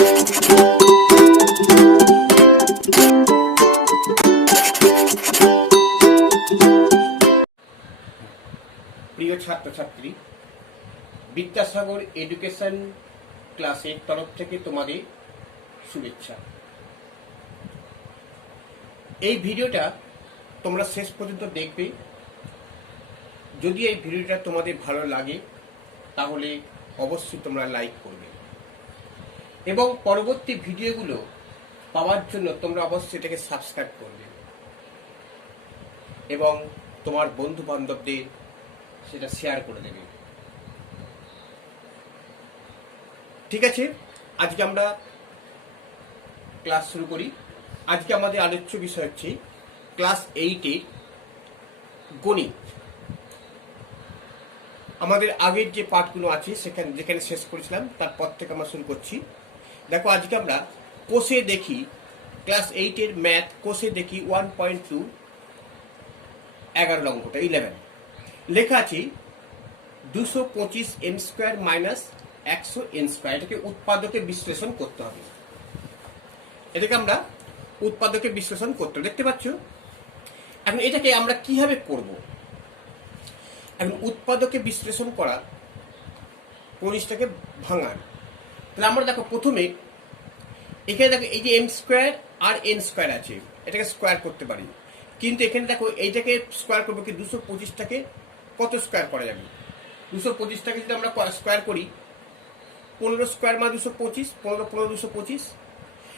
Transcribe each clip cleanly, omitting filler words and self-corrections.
প্রিয় ছাত্রছাত্রী, বিদ্যাসাগর এডুকেশন ক্লাসের তরফ থেকে তোমাদের শুভেচ্ছা। এই ভিডিওটা তোমরা শেষ পর্যন্ত দেখবে। যদি এই ভিডিওটা তোমাদের ভালো লাগে তাহলে অবশ্যই তোমরা লাইক করবে এবং পরবর্তী ভিডিওগুলো পাওয়ার জন্য তোমরা অবশ্যই এটাকে সাবস্ক্রাইব করবে এবং তোমার বন্ধু বান্ধবদের সেটা শেয়ার করে দেবে। ঠিক আছে, আজকে আমরা ক্লাস শুরু করি। আজকে আমাদের আলোচ্য বিষয় হচ্ছে ক্লাস 8-এর গণিত। আমাদের আগের যে পাঠগুলো আছে যেখানে শেষ করেছিলাম তারপর থেকে আমরা শুরু করছি। দেখো, আজকে আমরা কোষে দেখি, ক্লাস 8-এর ম্যাথ কোষে দেখি 1.2 11 অঙ্কটা 11 লেখা আছে 225 m² মাইনাস 100 n²। এটাকে উৎপাদকে বিশ্লেষণ করতে হবে। এটাকে আমরা উৎপাদকে বিশ্লেষণ করতে হবে, দেখতে পাচ্ছ। এখন এটাকে আমরা কিভাবে করব? এখন উৎপাদকে বিশ্লেষণ করা জিনিসটাকে ভাঙান। তাহলে আমরা দেখো, প্রথমে এখানে দেখো এই যে m² আর n² আছে, এটাকে স্কোয়ার করতে পারি। কিন্তু এখানে দেখো এইটাকে স্কোয়ার করবো কি 225টাকে কত স্কোয়ার করা যাবে? 225টাকে যদি আমরা স্কোয়ার করি 15² মানে 225, 15 15 225,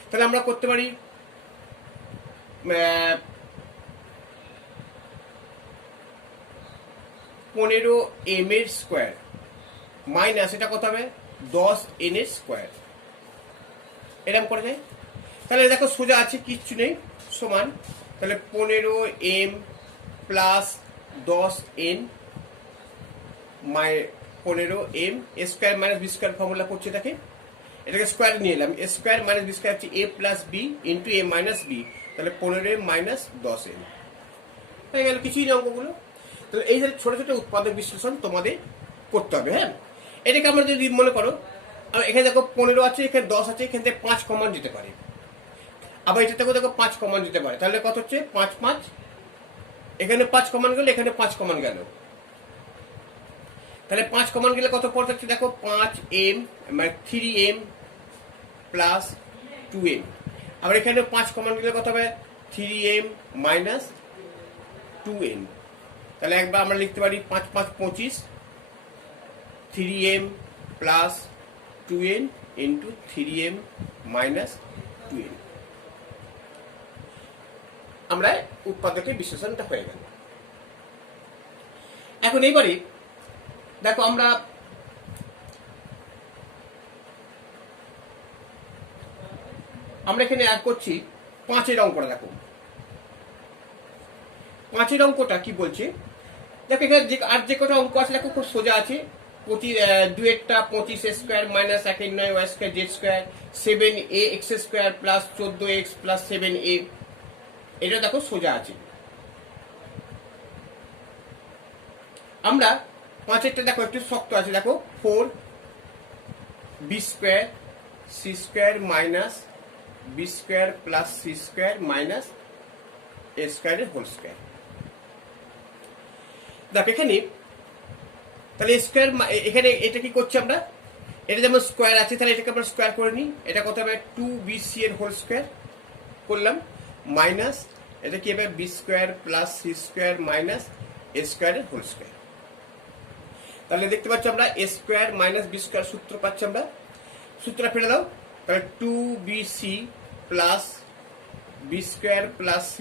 তাহলে আমরা করতে পারি 15m² মাইনাস এটা কত হবে 10n²। এরকম করা যায়। তাহলে দেখো সোজা আছে, কিচ্ছু নেই, সমান। তাহলে 15m plus 10n 15m² minus b² formula করছে। এটাকে স্কোয়ার নিয়ে এলাম। a² মাইনাস b² হচ্ছে a plus b into a minus b। তাহলে 15m মাইনাস 10n হয়ে গেল। কিছুই না অঙ্কগুলো। তাহলে এই যে ছোট ছোট উৎপাদক বিশ্লেষণ তোমাদের করতে হবে। হ্যাঁ, এটাকে আমরা যদি মনে করো, এখানে দেখো 15 আছে, এখানে 10 আছে, এখান থেকে 5 কমন যেতে পারে। আবার এটা থেকে দেখো 5 কমন যেতে পারে। তাহলে কত হচ্ছে 5 5, এখানে 5 কমন গেল, এখানে 5 কমন গেল। তাহলে 5 কমন গেলে কত পড়তে হচ্ছে দেখো 5m মানে 3m প্লাস 2m। আবার এখানে 5 কমন গেলে কত হবে 3m মাইনাস 2m। তাহলে একবার আমরা লিখতে পারি 5 5 25, 3m plus 2n into 3m minus 2n। আমরা উৎপাদকের বিশ্লেষণটা হয়ে গেল। এখন এইবারে দেখো আমরা এখানে অ্যাড করছি 5-এর অঙ্কটা। দেখো 5-এর অঙ্কটা কি বলছে দেখো, এখানে যে কটা অঙ্ক আছে দেখো খুব সোজা আছে। দুয়েরটা 25² minus 1/9 y² z², 7ax² plus 14x plus 7a। এটা দেখো সোজা আছে। আমরা 5-এরটা দেখো একটু শক্ত আছে। দেখো 4b² c² minus b² plus c² minus a² এর হোল স্কয়ার। দেখো এখানে তাহলে স্কয়ার, এখানে এটা কি করছি আমরা, এটা যেমন স্কোয়ার আছে তাহলে এটাকে আমরা স্কোয়ার করে নিই। এটা কত হবে 2bc এর হোল স্কয়ার করলাম, মাইনাস এটা কি হবে b² plus c² minus a² এর হোল স্কয়ার। তাহলে দেখতে পাচ্ছি আমরা a² মাইনাস b² সূত্র পাচ্ছি। আমরা সূত্রটা ফেলে দাও। তাহলে 2bc plus b² plus c²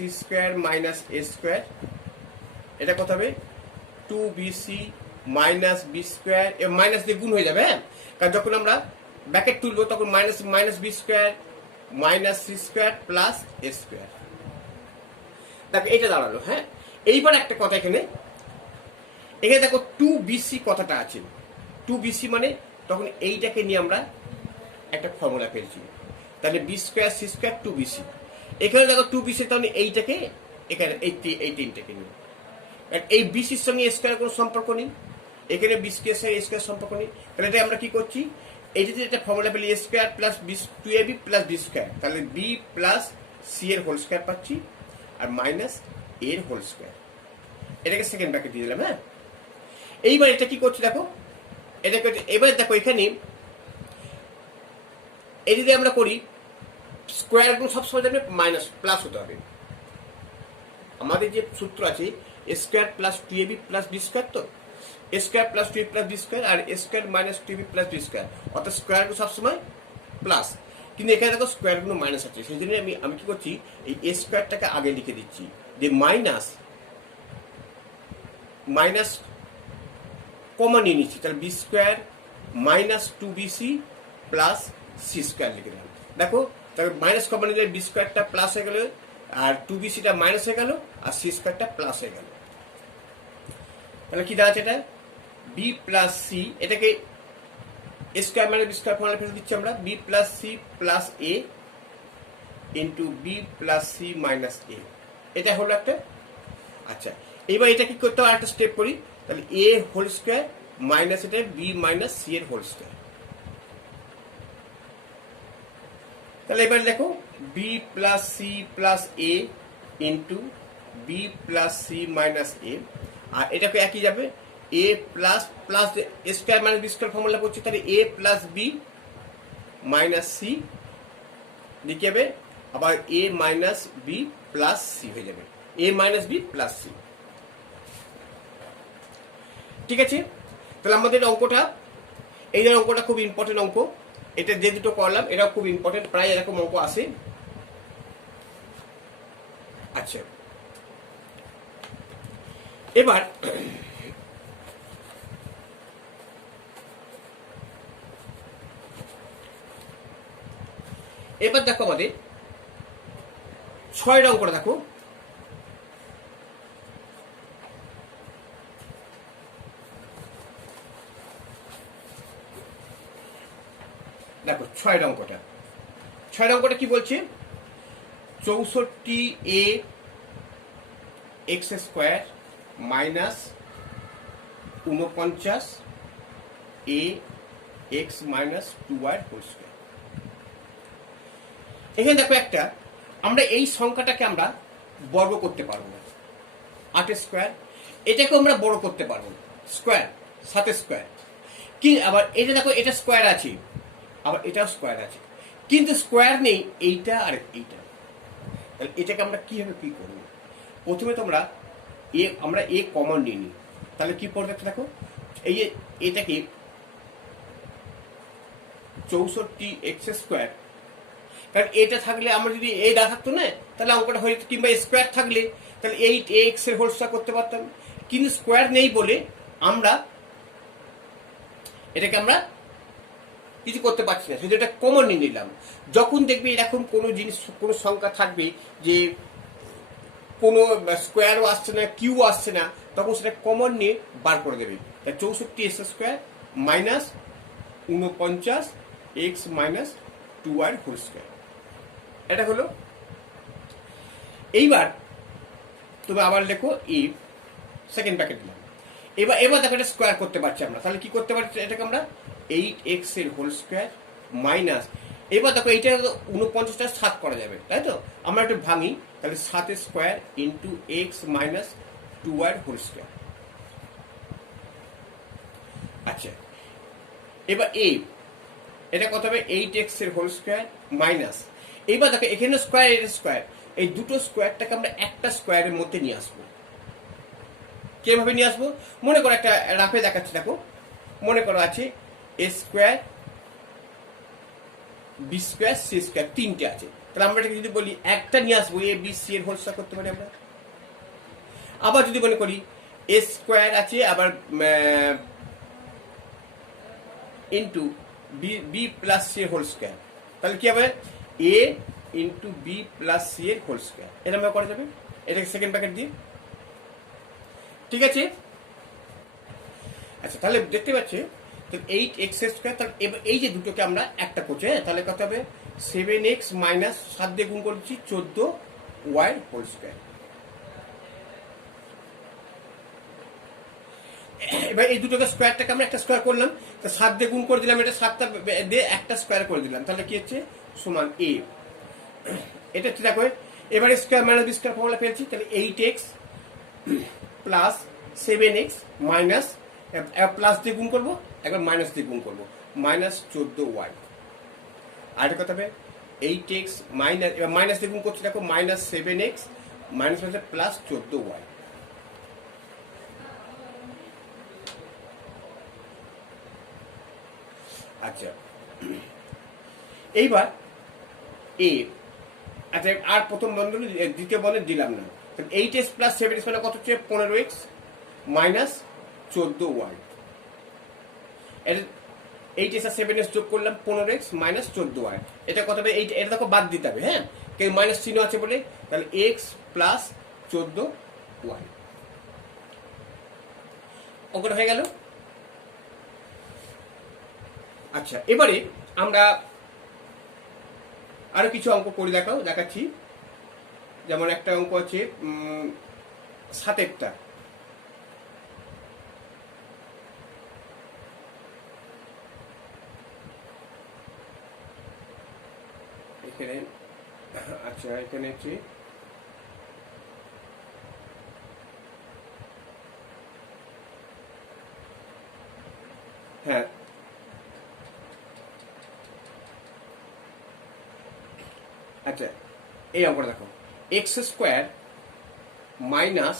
minus a²। এটা কত হবে 2bc মাইনাস b² মাইনাস দিয়ে গুণ হয়ে যাবে। হ্যাঁ, কারণ যখন আমরা ব্র্যাকেট তুলবো তখন minus minus b² minus c² plus a²। দেখো এটা দাঁড়ালো। হ্যাঁ, এইবার একটা কথা, এখানে দেখো 2bc কথাটা আছে। 2bc মানে তখন এইটাকে নিয়ে আমরা একটা ফর্মুলা পেয়েছি। তাহলে b² c² 2bc। এখানে দেখো 2bc, তাহলে এইটাকে এখানে এই তিনটাকে নিয়ে, এই বিসির সঙ্গে স্কয়ার কোনো সম্পর্ক নেই, এখানে বিসি এর সঙ্গে স্কয়ার সম্পর্ক নেই। তাহলে এটা আমরা কি করছি এই যদি একটা ফর্মুলা পেলে A square plus B 2ab plus B square, তাহলে বি প্লাস সি এর হোল স্কোয়ার পাচ্ছি আর মাইনাস এর হোল স্কোয়ার। এটাকে সেকেন্ড ব্র্যাকেট দিয়ে দিলাম। হ্যাঁ, এইবার এটা কি করছি দেখো, এটাকে এবার দেখো এখানে এই যদি আমরা করি স্কোয়ার গুলো সবসময় যাবে মাইনাস প্লাস হতে হবে। আমাদের যে সূত্র আছে A square plus 2ab plus B square, তো A square plus 2ab plus B square আর A square minus 2ab plus B square, অর্থাৎ স্কোয়ার গুলো সবসময় প্লাস, কিন্তু এখানে দেখো স্কোয়ার গুলো মাইনাস আছে। সেই জন্য আমি কি করছি, এই এ স্কোয়ারটাকে আগে লিখে দিচ্ছি, যে মাইনাস মাইনাস কমন নিয়ে নিচ্ছি, তাহলে B square minus 2bc plus C square লিখে দিলাম। দেখো তাহলে মাইনাস কমন নিলে বি স্কোয়ারটা প্লাস হয়ে গেল, আর 2bcটা মাইনাস হয়ে গেল, আর সি স্কোয়ারটা প্লাস হয়ে গেল। তাহলে কি দাঁড়াচ্ছে এটা, বি প্লাস সি, এটাকে A square minus B square formula ফেলে দিচ্ছি আমরা, B plus C plus A into B plus C minus A, এটা হলো একটা। আচ্ছা, এবার এটা কি করতে হবে, আরেকটা স্টেপ করি, তাহলে এ হোল স্কোয়ার মাইনাস এটা বি মাইনাস সি এর হোল স্কোয়ার। তাহলে এবার দেখো B plus C plus A into B plus C minus A, আর এটাকে একই যাবে A plus plus square minus B square formula করছি, তাহলে A plus B minus C লিখে যাবে, আবার A minus B plus C হয়ে যাবে, A minus B plus C. ঠিক আছে, তাহলে আমাদের অঙ্কটা, এই অঙ্কটা খুব ইম্পর্টেন্ট অঙ্ক, এটা যে দুটো করলাম এটাও খুব ইম্পর্টেন্ট, প্রায় এরকম অঙ্ক আসে। আচ্ছা, এবার দেখো আমাদের 6 অঙ্কটা দেখো, দেখো 6 অঙ্কটা কি বলছে, 64a x square minus 49 a x minus 2y whole square. এখানে দেখো একটা, আমরা এই সংখ্যাটাকে আমরা বর্গ করতে পারবো না, 8 স্কোয়ার, এটাকে আমরা বড় করতে পারবো স্কোয়ার 7 স্কোয়ার, কি আবার এটা দেখো এটা স্কোয়ার আছে, আবার এটাও স্কোয়ার আছে, কিন্তু স্কোয়ার নেই এইটা আর এইটা। তাহলে এটাকে আমরা কিভাবে কি করবো, প্রথমে তোমরা আমরা এ কমন নিয়ে নিই, তাহলে কি পড়বে দেখো, এই এটাকে 64x স্কোয়ার, কারণ এটা থাকলে আমরা যদি এই না থাকতো না তাহলে অঙ্কটা হয়ে যেত, কিংবা স্কোয়ার থাকলে তাহলে 8x এর হোল স্কোয়ার করতে পারতাম, কিন্তু স্কোয়ার নেই বলে আমরা এটাকে আমরা কিছু করতে পারছি না, শুধু এটা কমন নিয়ে নিলাম। যখন দেখবে এরকম কোনো জিনিস, কোনো সংখ্যা থাকবে যে কোনো স্কোয়ারও আসছে না, কিউ আসছে না, তখন সেটা কমন নিয়ে বার করে দেবে। 64x square minus 49x minus 2y whole square, এটা হলো। এইবার তুমি আবার লেখো ই সেকেন্ড ব্র্যাকেট দিলাম, এবার দেখো এটা স্কোয়ার করতে পারছি আমরা, তাহলে কি করতে পারছি, এটাকে আমরা 8x এর হোল স্কোয়ার মাইনাস, এবার দেখো এইটা 49টা 7 করা যাবে, তাই তো, আমরা একটু ভাঙি, তাহলে 7 square into x minus 2y whole square. আচ্ছা, এবার এটা কত হবে, 8x এর হোল স্কোয়ার মাইনাস, এইবার দেখো এখানে স্কোয়ার, এটা স্কোয়ার, এই দুটো স্কোয়ারটাকে আমরা একটা স্কোয়ারের মধ্যে নিয়ে আসবো। কিভাবে নিয়ে আসবো, মনে করো একটা রাফে দেখাচ্ছি, দেখো মনে করো আছে A square B square C square, তিনটে আছে, তাহলে আমরা এটাকে যদি বলি একটা নিয়ে আসবো, এ বি সি এর হোল স্কোয়ার করতে পারি আমরা। আবার যদি মনে করি এ স্কোয়ার আছে, আবার ইন্টু বি প্লাস সি এর হোল স্কোয়ার, তাহলে কি হবে এ ইন্টু বি প্লাস সি এর হোল স্কোয়ার, এটা আমরা করা যাবে, এটাকে সেকেন্ড ব্র্যাকেট দিয়ে। ঠিক আছে, আচ্ছা তাহলে দেখতে পাচ্ছি 8x স্কোয়ার, তাহলে এবার এই যে দুটোকে আমরা একটা করছি, তাহলে কত হবে 7x মাইনাস 7 দিয়ে গুণ করছি 14y হোল স্কোয়ার। এবার এই দুটোকে স্কোয়ারটাকে আমরা একটা স্কোয়ার করলাম, তা 7 দিয়ে গুণ করে দিলাম, এটা 7টা দিয়ে একটা স্কোয়ার করে দিলাম, তাহলে কি হচ্ছে সমান a। এটা ঠিক আছে। এবারে square minus B square formula পেয়েছি, তাহলে 8x plus 7x minus, plus দিয়ে গুণ করবো, একবার মাইনাস দিয়ে গুণ করবো, মাইনাস 14y। আর একটা কথা হবে 8x মাইনাস, এবার মাইনাস দিয়ে গুণ করছি, দেখো minus 7x minus plus 14y। আচ্ছা, এইবার এ, আচ্ছা আর প্রথম বন্ধন দ্বিতীয় বন্ধন দিলাম না, 8x প্লাস 7x মানে কত হচ্ছে 15x মাইনাস 14y। এর 8x আর 7x যোগ করলাম 15x মাইনাস 14y। এটা কত হবে, এটা দেখো বাদ দিতে হবে, হ্যাঁ, কে মাইনাস চিহ্ন আছে বলে, তাহলে x প্লাস 14y। অঙ্কটা হয়ে গেল। আচ্ছা, এবারে আমরা আরো কিছু অঙ্ক করে দেখাচ্ছি। যেমন একটা অঙ্ক আছে 7টা, এখানে, আচ্ছা এখানে হচ্ছে হ্যাঁ, আচ্ছা এই অঙ্কটা দেখো, x square minus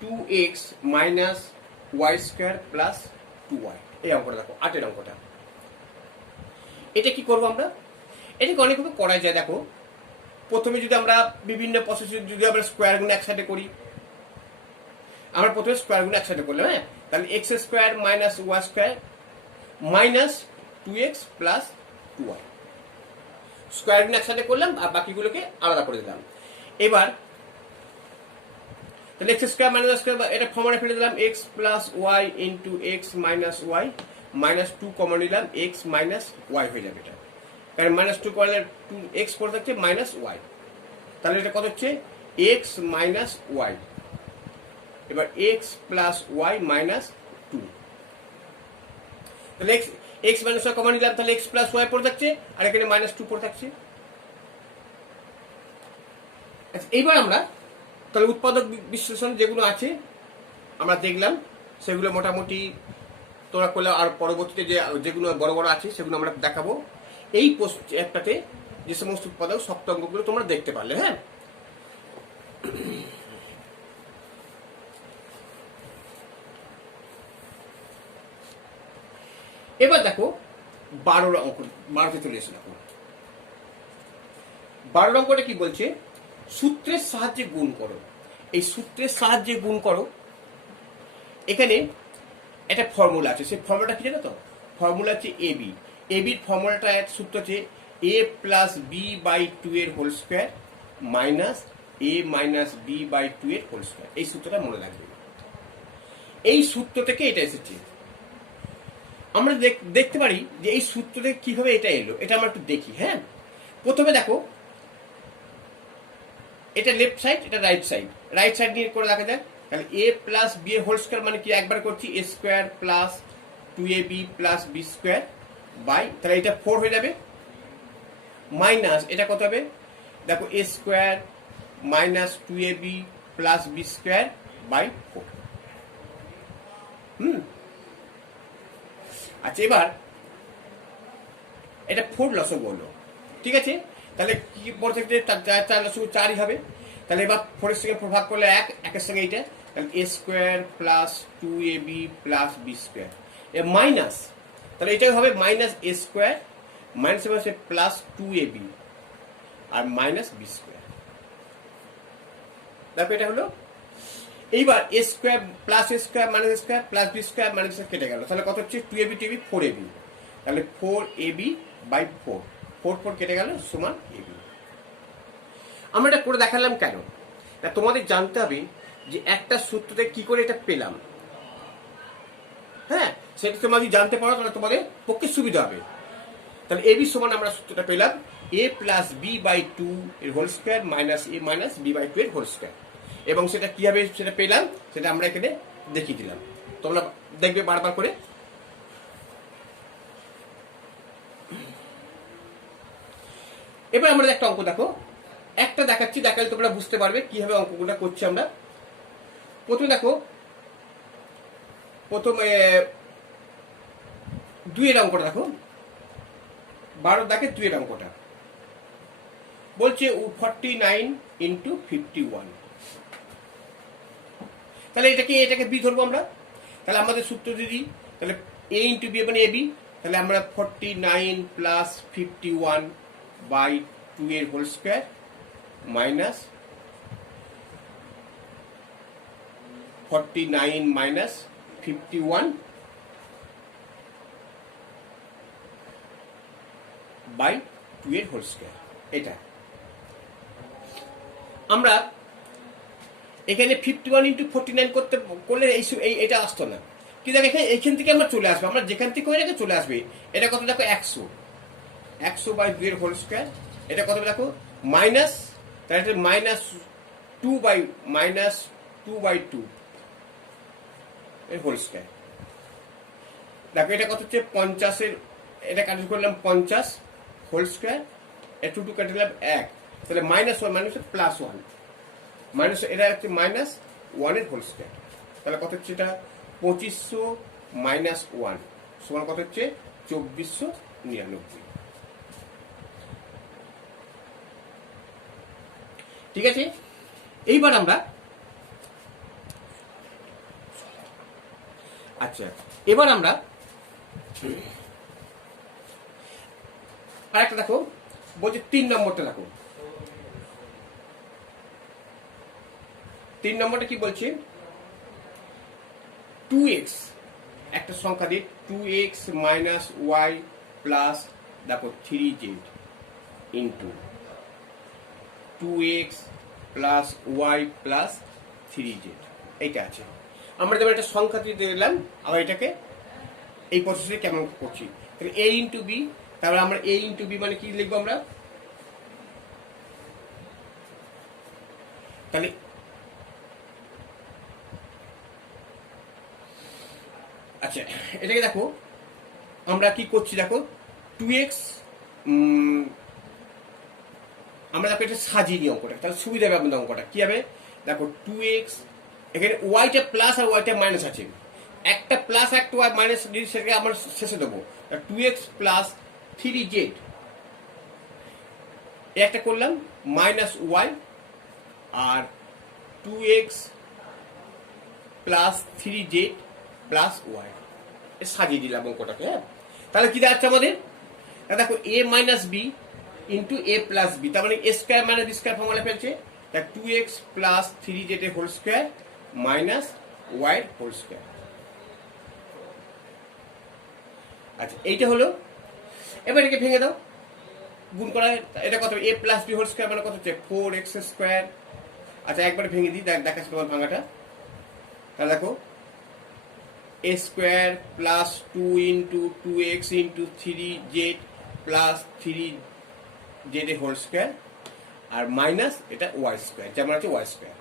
2x minus y square plus 2y। এই অঙ্কটা দেখো, 8এর অঙ্কটা। এটা কি করবো আমরা, এটাকে অনেকভাবে করা যায়। দেখো, প্রথমে যদি আমরা বিভিন্ন প্রসেসে যদি আমরা স্কোয়ার গুলো একসাথে করি, আমরা প্রথমে স্কোয়ার গুলো একসাথে করলাম, হ্যাঁ, তাহলে x square minus y square minus 2x plus 2y, square গুলো একসাথে করলাম আর বাকিগুলোকে আলাদা করে দিলাম। এবার তাহলে এক্স স্কোয়ার মাইনাস স্কোয়ার, এটা ফর্মুলা ফেলে দিলাম, x plus y into x minus y, minus 2 common নিলাম, এক্স মাইনাস ওয়াই হয়ে যাবে এটা, কারণ মাইনাস 2 করলে 2x পড়ে থাকছে মাইনাস ওয়াই, তাহলে এটা কত হচ্ছে এক্স মাইনাস ওয়াই। এবার এক্স প্লাস ওয়াই মাইনাস 2, তাহলে এক্স মাইনাস ওয়াই কমন নিলাম, তাহলে এক্স প্লাস ওয়াই পড়ে থাকছে, আর এখানে মাইনাস 2 পড়ে থাকছে। আচ্ছা, এইবার আমরা তাহলে উৎপাদক বিশ্লেষণ যেগুলো আছে আমরা দেখলাম, সেগুলো মোটামুটি তোমরা করলে, আর পরবর্তীতে যেগুলো বড় বড় আছে সেগুলো আমরা দেখাবো। এই একটাতে যে সমস্ত উৎপাদক শক্ত অঙ্কগুলো তোমরা দেখতে পারলে, হ্যাঁ। এবার দেখো 12 অঙ্ক, 12তে চলে এসে দেখো 12 অঙ্কটা কি বলছে, সূত্রের সাহায্যে গুণ করো। এই সূত্রের সাহায্যে গুণ করো, এখানে একটা ফর্মুলা আছে, সেই ফর্মুলাটা কি জানো তো, ফর্মুলা হচ্ছে এবি। এবির ফর্মুলাটা সূত্র হচ্ছে এ প্লাস বি বাই 2 এর whole square minus A minus B by 2 এর হোল স্কোয়ার। এই সূত্রটা মনে রাখবে, এই সূত্র থেকে এটা এসেছে। আমরা দেখতে পারি যে এই সূত্র থেকে কিভাবে এটা এলো, এটা আমরা একটু দেখি, হ্যাঁ। প্রথমে দেখো, এটা লেফট সাইড, এটা রাইট সাইড, রাইট সাইড নিয়ে করে দেখা যাক। তাহলে এ প্লাস বি এর হোল স্কোয়ার মানে কি, একবার করছি A square plus 2ab plus B square by, তাহলে এটা 4 হয়ে যাবে, মাইনাস এটা কত হবে, দেখো A square minus 2ab plus B square by 4। আচ্ছা, এবার এটা 4 লসগু হলো, ঠিক আছে। তাহলে কি পড়ে থাকছে, 4 লসগু 4ই হবে। তাহলে এবার 4 এর সঙ্গে 4 ভাগ করলে 1, 1 এর সঙ্গে এইটা, তাহলে A square plus 2ab plus B square, A minus, তাহলে এটাই হবে মাইনাস এ স্কোয়ার মাইনাস হচ্ছে প্লাস 2ab আর মাইনাস বি স্কোয়ার। দেখো এটা হলো। এইবার A square plus A square minus A square plus B square minus কেটে গেল, তাহলে কত হচ্ছে 2ab 4ab, তাহলে 4ab বাই 4, 4 কেটে গেল সমান ab। আমরা এটা করে দেখালাম কেন, তা তোমাদের জানতে হবে যে একটা সূত্রতে কি করে এটা পেলাম, হ্যাঁ, সেটা তোমরা যদি জানতে পারো তাহলে তোমাদের পক্ষে সুবিধা হবে। তাহলে এবি সমান আমরা সূত্রটা পেলাম এ প্লাস বি বাই 2 এর whole square minus A minus B by 2 এর হোল স্কোয়ার, এবং সেটা কি হবে সেটা পেলাম, সেটা আমরা এখানে দেখিয়ে দিলাম, তোমরা দেখবে বারবার করে। এবার আমরা একটা অঙ্ক দেখো, একটা দেখাচ্ছি, দেখালে তোমরা বুঝতে পারবে কিভাবে অঙ্কগুলো করছি আমরা। প্রথমে দেখো, প্রথমে 2 অঙ্কটা দেখো, 12 দেখে 2 অঙ্কটা বলছে 49 ইন্টু 51। তাহলে এটাকে বি ধরবো আমরা। তাহলে আমাদের সূত্র যদি, তাহলে এ ইন্টু বি মানে এবি, তাহলে আমরা 49 প্লাস 51 বাই 2 এর whole square minus 49 minus 51 by 2 এর হোল স্কোয়ার। এটা আমরা এখানে 51 ইন্টু 49 করলে এটা আসতো না, কিন্তু এখান থেকে আমরা চলে আসবো, আমরা যেখান থেকে করে রেখে চলে আসবে। এটা কত দেখো 100 বাই 2 এর হোল স্কোয়ার। এটা কত দেখো মাইনাস, তাহলে -2 বাই -2 এর হোল স্কোয়ার। দেখো এটা কত হচ্ছে 50 এর, এটা কাটি করলাম 50 হোল স্কোয়ার, 2 কাটি দিলাম 1, তাহলে -1 +1 মাইনাস, এটা হচ্ছে -1 এর হোল স্কোয়ার। তাহলে কত হচ্ছে এটা 2500 মাইনাস 1 সমান কত হচ্ছে 2499। ঠিক আছে, এইবার আমরা আরেকটা দেখো, বলছে 3 নম্বরটা দেখো। 3 নম্বরটা কি বলছে 2x, একটা সংখ্যা দিয়ে 2x মাইনাস ওয়াই প্লাস দেখো 3z into 2x plus Y plus 3z। এইটা আছে, আমরা যেমন একটা সংখ্যা দিয়ে দিলাম, আবার এটাকে এই প্রসেসে কেমন করছি। তাহলে a ইন্টু বি, তাহলে আমরা a ইন্টু বি মানে কি লিখবো আমরা, তাহলে আচ্ছা এটাকে দেখো আমরা কি করছি, দেখো 2x, আমরা দেখো এটা সাজিয়ে নিই অঙ্কটা, তাহলে সুবিধা হবে আমাদের অঙ্কটা কি হবে। দেখো 2x, এখানে ওয়াইটা প্লাস আর ওয়াইটা মাইনাস আছে, একটা প্লাস একটা ওয়াই মাইনাস, সেটাকে আমরা শেষে দেবো। 2x প্লাস 3z, একটা করলাম মাইনাস ওয়াই, আর 2x plus 3z plus y সাজিয়ে দিলাম অঙ্কটাকে। হ্যাঁ, তাহলে কি দাঁড়াচ্ছে আমাদের, দেখো a minus B into a plus B, তার মানে a square minus B square formula ফেলছে। তা 2x প্লাস 3z এর হোল স্কোয়ার মাইনাস ওয়াই এর হোল স্কোয়ার। আচ্ছা এইটা হলো, এবার এটাকে ভেঙে দাও, গুণ করা, এটা কত a plus B whole square মানে কত হচ্ছে 4x স্কোয়ার। আচ্ছা একবার ভেঙে দিই, দেখাচ্ছি তোমার ভাঙাটা। তাহলে দেখো a square plus 2 into 2x into 3z plus 3z এর হোল স্কোয়ার, আর মাইনাস এটা ওয়াই স্কোয়ার, যেমন আছে ওয়াই স্কোয়ার।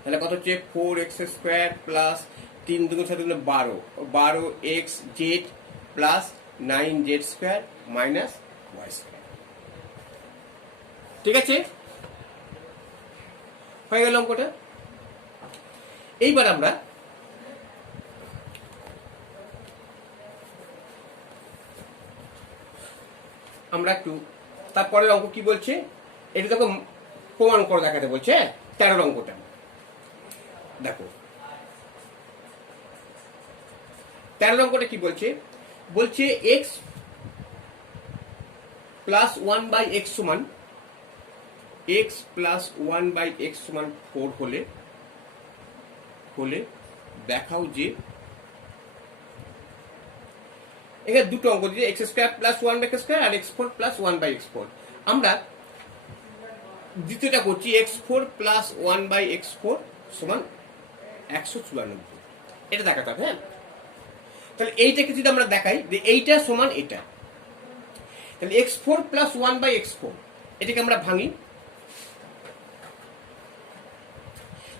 তাহলে কত হচ্ছে 4x square plus 3 2 7 12, 12x z plus 9z square minus y square. ঠিক আছে, হয়ে গেল অঙ্কটা। এইবার আমরা একটু তারপরের অঙ্ক কি বলছে, এটা দেখো প্রমাণ করে দেখাতে বলছে। 13 অঙ্কটা দেখো, 13 অঙ্কটা কি বলছে, বলছে x প্লাস 1 বাই এক্স সমান, x প্লাস 1 বাই এক্স সমান 4 হলে দেখাও যে, এখানে দুটো অঙ্ক দিয়েছে, x square plus 1 by x square আর x4 প্লাস 1 বাই x4। আমরা দ্বিতীয়টা করছি x4 প্লাস 1 বাই x4 সমান 194, এটা দেখাতে হবে। হ্যাঁ, তাহলে এইটাকে যদি আমরা দেখাই যে এইটা সমান এটা, তাহলে x4 প্লাস 1 বাই x4 এটাকে আমরা ভাঙি।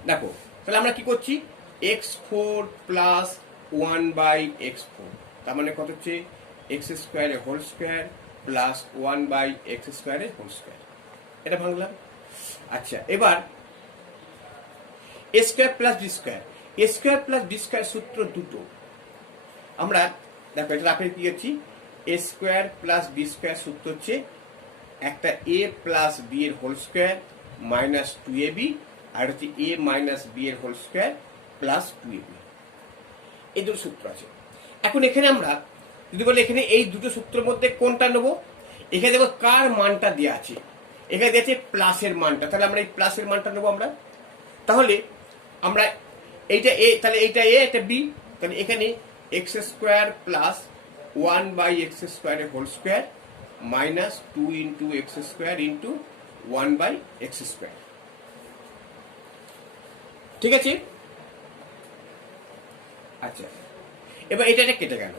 দেখো তাহলে আমরা কি করছি, x4 প্লাস 1/x4, তার মানে কত হচ্ছে x স্কোয়ারের হোল স্কোয়ার প্লাস 1/x স্কোয়ারের হোল স্কোয়ার। এটা ভাঙলাম। আচ্ছা, এবার এ স্কোয়ার প্লাস বি স্কোয়ার, এ স্কোয়ার প্লাস বি স্কোয়ার সূত্র দুটো। আমরা দেখো এটা রাখে কি হচ্ছে, এ স্কোয়ার প্লাস বি স্কোয়ার সূত্র হচ্ছে একটা এ প্লাস বি এর হোল স্কোয়ার মাইনাস 2ab, আর হচ্ছে এ মাইনাস বি এর হোল স্কোয়ার প্লাস 2ab। এই দুটো সূত্র আছে। এখন এখানে আমরা যদি বলি এখানে এই দুটো সূত্রের মধ্যে কোনটা নেবো, এখানে দেখো কার মানটা দেওয়া আছে, এখানে দিয়েছে প্লাসের মানটা, তাহলে আমরা এই প্লাসের মানটা নেবো আমরা। তাহলে আমরা এইটা এ, তাহলে এইটা এ, এটা বি, তাহলে এখানে এক্স স্কোয়ার প্লাস 1/x স্কোয়ারের whole square minus 2 into x square into 1/x square. ঠিক আছে। আচ্ছা, এবার এটা কেটে গেল।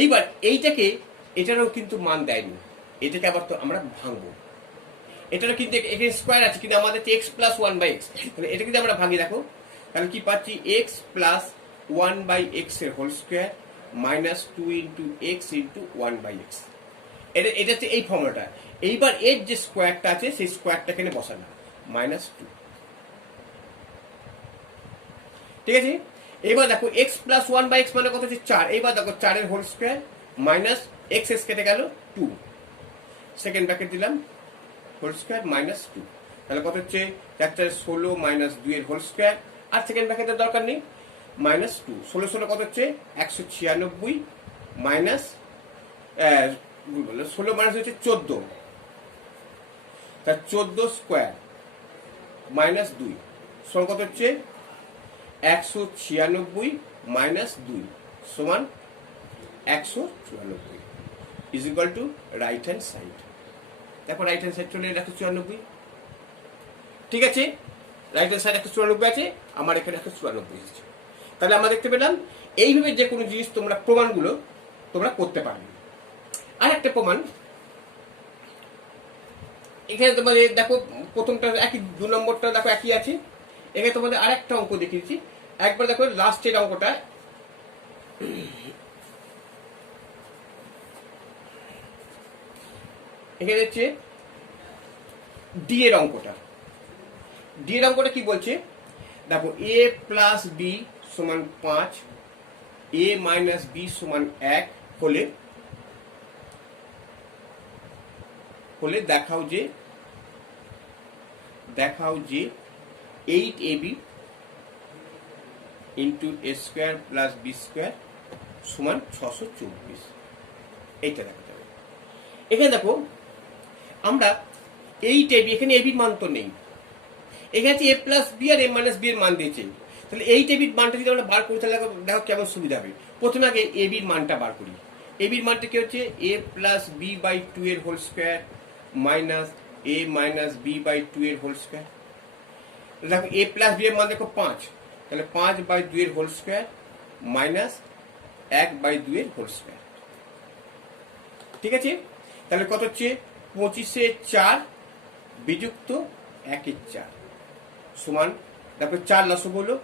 এইবার এইটাকে, এটারও কিন্তু মান দেয়নি, এটাকে আবার তো আমরা ভাঙবো। এটারও কিন্তু এখানে স্কোয়ার আছে, কিন্তু আমাদের এক্স প্লাস 1/x, তাহলে এটা কিন্তু আমরা ভাঙি। দেখো তাহলে কি পাচ্ছি, এক্স প্লাস 1/x এর whole square minus 2 into x into 1/x। এটা হচ্ছে এই ফর্মুলাটা। এইবার এর যে স্কোয়ারটা আছে সেই স্কোয়ারটা এখানে বসানো, -2। ঠিক আছে। এবার দেখো এক্স প্লাস 1/x মানে কত হচ্ছে 4। এইবার দেখো 4 এর হোল স্কোয়ার মাইনাস এক্স কেটে গেল 2, সেকেন্ড ব্র্যাকেট দিলাম হোল স্কোয়ার -2, তাহলে কত হচ্ছে 4 16 মাইনাস 2 এর হোল স্কোয়ার, আর সেকেন্ড ব্র্যাকেটের দরকার নেই, -2 16 16 কত হচ্ছে 196 মাইনাস 16 মাইনাস হচ্ছে 14, তা 14 স্কোয়ার মাইনাস 2 সমান কত হচ্ছে 196 মাইনাস 2 সমান 194 is equal to right hand side. দেখো রাইট হ্যান্ড সাইড চলে 194। ঠিক আছে, রাইট হ্যান্ড সাইড 194 আছে, আমার এখানে 194 এসেছে। তাহলে আমরা দেখতে পেলাম এইভাবে যে কোনো জিনিস তোমরা প্রমাণগুলো তোমরা করতে পারবে। আর একটা প্রমাণ এখানে তোমাদের দেখো, প্রথমটা একই, 2 নম্বরটা দেখো একই আছে। এখানে তোমাদের আরেকটা অঙ্ক দেখিয়েছি, একবার দেখো লাস্টের অঙ্কটা। এখানে হচ্ছে ডি এর অঙ্কটা। ডি এর অঙ্কটা কি বলছে দেখো, এ প্লাস বি সমান 5, এ মাইনাস বি সমান 1 হলে দেখাও যে 8ab ইন্টু এ স্কোয়ার প্লাস বি স্কোয়ার সমান 624। এইটা দেখাতে হবে। এখানে দেখো আমরা 8ab, এখানে এবির মান তো নেই, এখানে আছে এ প্লাস বি আর এ মাইনাস বি এর মান দিয়েছে। তাহলে 8ab মানটা যদি আমরা বার করি তাহলে দেখো কেমন সুবিধা হবে। প্রথমে আগে এবির মানটা বার করি। এবির মানটা কি হচ্ছে, এ প্লাস বি বাই 2 এর whole square minus A minus B by 2 এর হোল স্কোয়ার। দেখো এ প্লাস বি এর মান দেখো 5, তাহলে 5/2 এর হোল স্কোয়ার মাইনাস 1/2 এর হোল স্কোয়ার। ঠিক আছে, তাহলে কত হচ্ছে 25 4 বিযুক্ত 1 4 সমান, দেখো 4 লসগু হলো,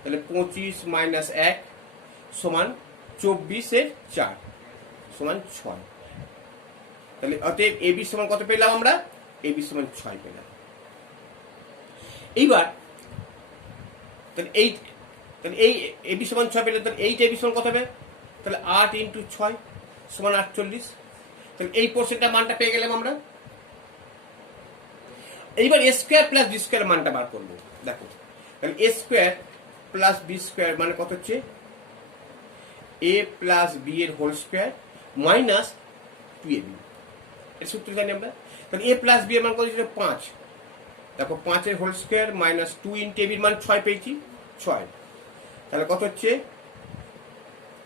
তাহলে 25 মাইনাস 1 সমান 24 4 সমান 6। তাহলে অতএব এবি সমান কত পেলাম আমরা, এবি সমান 6 পেলাম। এইবার তাহলে এই এবি সমান 6 পেলে, তাহলে 8ab সমান কত হবে, তাহলে 8 ইন্টু 6 সমান 48। তাহলে এই পোর্শনটা মানটা পেয়ে গেলাম আমরা। এইবার A square plus B square মানটা বার করবো। দেখো তাহলে A square plus B square মানে কত হচ্ছে, এ প্লাস বি এর হোল স্কোয়ার মাইনাস 2ab, এর সূত্র জানি আমরা। তাহলে এ প্লাস বি এর মান কত ছিল 5, দেখো 5 এর হোল স্কোয়ার মাইনাস 2 ইন্টু এবির মান 6 পেয়েছি 6, তাহলে কত হচ্ছে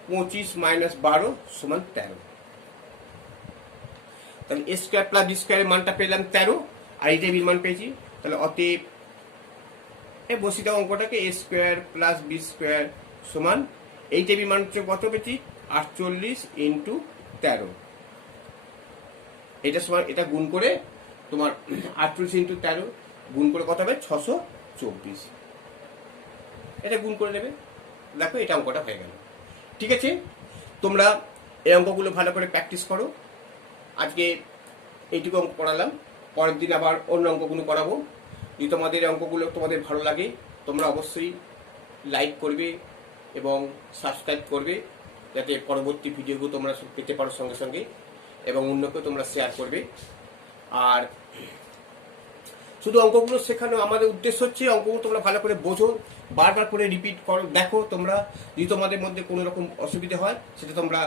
25 মাইনাস 12 সমান 13। তাহলে এ স্কোয়ার প্লাস বি স্কোয়ারের মানটা পেলাম 13, আর এই এবির মান পেয়েছি। তাহলে অতএব বসি দাও অঙ্কটাকে, এ স্কোয়ার প্লাস বি স্কোয়ার সমান 8ab মান হচ্ছে কত পেয়েছি 48 ইন্টু 13। এটা সমান, এটা গুণ করে তোমার 48 ইন্টু 13 গুণ করে কত হবে 624। এটা গুণ করে নেবে, দেখো এটা অঙ্কটা হয়ে গেল। ঠিক আছে, তোমরা এই অঙ্কগুলো ভালো করে প্র্যাকটিস করো। আজকে এইটুকু অঙ্ক করালাম, পরের দিন আবার অন্য অঙ্কগুলো করাবো। যদি তোমাদের এই অঙ্কগুলো তোমাদের ভালো লাগে, তোমরা অবশ্যই লাইক করবে এবং সাবস্ক্রাইব করবে, যাতে পরবর্তী ভিডিওগুলো তোমরা পেতে পারো সঙ্গে সঙ্গে, এবং অন্যকেও তোমরা শেয়ার করবে। আর শুধু অঙ্কগুলো শেখানো আমাদের উদ্দেশ্য হচ্ছে অঙ্কগুলো তোমরা ভালো করে বোঝো, বারবার করে রিপিট করো, দেখো তোমরা। যদি তোমাদের মধ্যে কোনো রকম অসুবিধা হয় সেটা তোমরা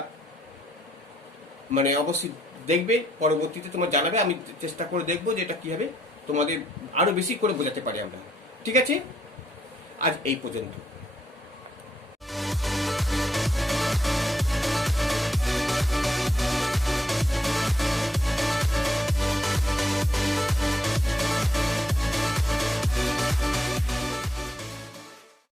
মানে অবশ্যই দেখবে, পরবর্তীতে তোমরা জানাবে, আমি চেষ্টা করে দেখবো যে এটা কীভাবে তোমাদের আরও বেশি করে বোঝাতে পারি আমরা। ঠিক আছে, আজ এই পর্যন্ত।